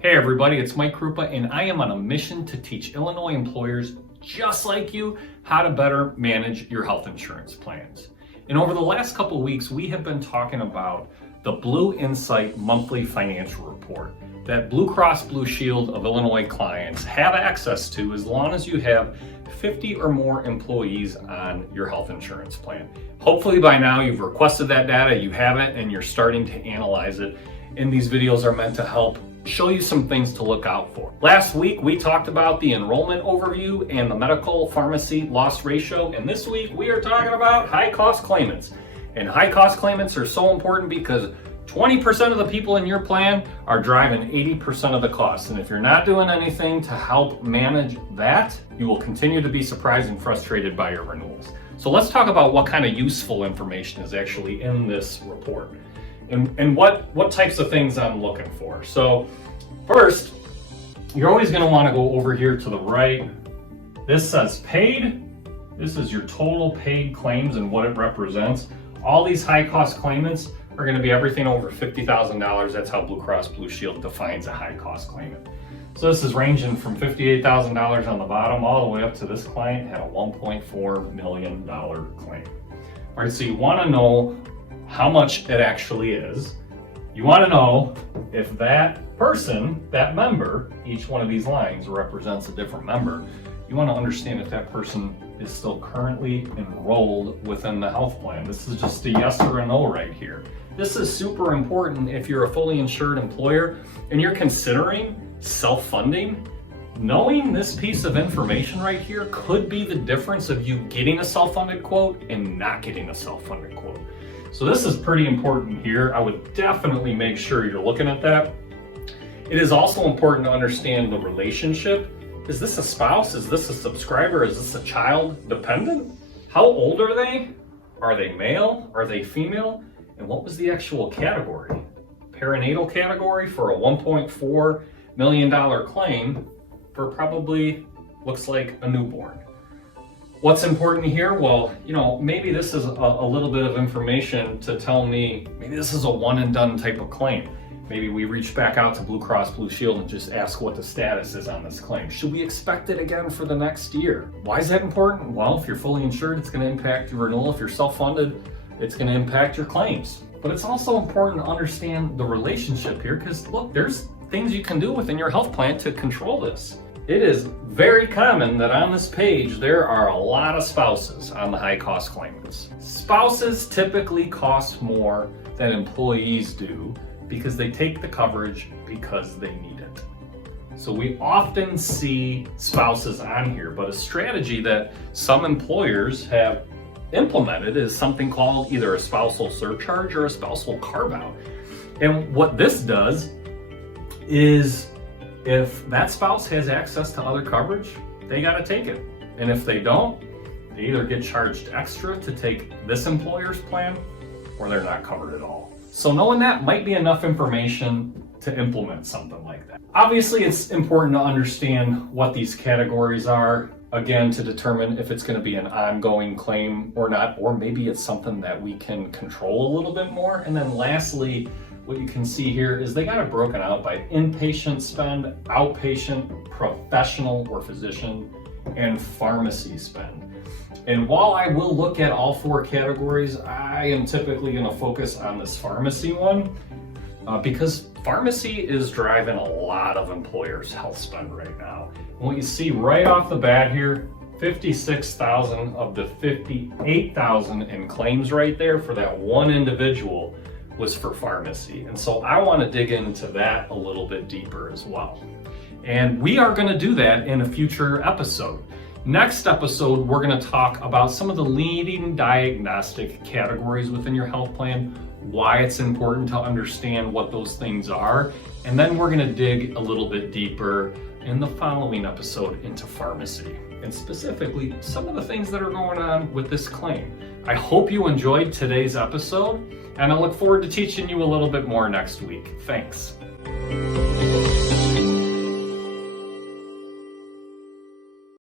Hey everybody, it's Mike Krupa, and I am on a mission to teach Illinois employers just like you how to better manage your health insurance plans. And over the last couple of weeks, we have been talking about the Blue Insight monthly financial report that Blue Cross Blue Shield of Illinois clients have access to as long as you have 50 or more employees on your health insurance plan. Hopefully by now you've requested that data, you have it, and you're starting to analyze it. And these videos are meant to help show you some things to look out for. Last week, we talked about the enrollment overview and the medical pharmacy loss ratio. And this week, we are talking about high cost claimants. And high cost claimants are so important because 20% of the people in your plan are driving 80% of the costs. And if you're not doing anything to help manage that, you will continue to be surprised and frustrated by your renewals. So let's talk about what kind of useful information is actually in this report. And what types of things I'm looking for. So first, you're always going to want to go over here to the right. This says paid. This is your total paid claims and what it represents. All these high cost claimants are going to be everything over $50,000. That's how Blue Cross Blue Shield defines a high cost claimant. So this is ranging from $58,000 on the bottom all the way up to this client had a $1.4 million claim. All right, so you want to know how much it actually is. You want to know if that person, that member, each one of these lines represents a different member. You want to understand if that person is still currently enrolled within the health plan. This is just a yes or a no right here. This is super important if you're a fully insured employer and you're considering self-funding. Knowing this piece of information right here could be the difference of you getting a self-funded quote and not getting a self-funded quote. So this is pretty important here. I would definitely make sure you're looking at that. It is also important to understand the relationship. Is this a spouse? Is this a subscriber? Is this a child dependent? How old are they? Are they male? Are they female? And what was the actual category? Perinatal category for a $1.4 million claim for probably looks like a newborn. What's important here? Well, maybe this is a little bit of information to tell me, maybe this is a one and done type of claim. Maybe we reach back out to Blue Cross Blue Shield and just ask what the status is on this claim. Should we expect it again for the next year? Why is that important? Well, if you're fully insured, it's going to impact your renewal. If you're self-funded, it's going to impact your claims. But it's also important to understand the relationship here because look, there's things you can do within your health plan to control this. It is very common that on this page, there are a lot of spouses on the high cost claimants. Spouses typically cost more than employees do because they take the coverage because they need it. So we often see spouses on here, but a strategy that some employers have implemented is something called either a spousal surcharge or a spousal carve out. And what this does is if that spouse has access to other coverage, they got to take it. And if they don't, they either get charged extra to take this employer's plan or they're not covered at all. So knowing that might be enough information to implement something like that. Obviously, it's important to understand what these categories are, again, to determine if it's going to be an ongoing claim or not, or maybe it's something that we can control a little bit more. And then lastly, what you can see here is they got it broken out by inpatient spend, outpatient, professional or physician, and pharmacy spend. And while I will look at all four categories, I am typically going to focus on this pharmacy one because pharmacy is driving a lot of employers' health spend right now. And what you see right off the bat here, 56,000 of the 58,000 in claims right there for that one individual was for pharmacy. And so I want to dig into that a little bit deeper as well. And we are going to do that in a future episode. Next episode, we're going to talk about some of the leading diagnostic categories within your health plan, why it's important to understand what those things are, and then we're going to dig a little bit deeper in the following episode into pharmacy, and specifically some of the things that are going on with this claim. I hope you enjoyed today's episode, and I look forward to teaching you a little bit more next week. Thanks.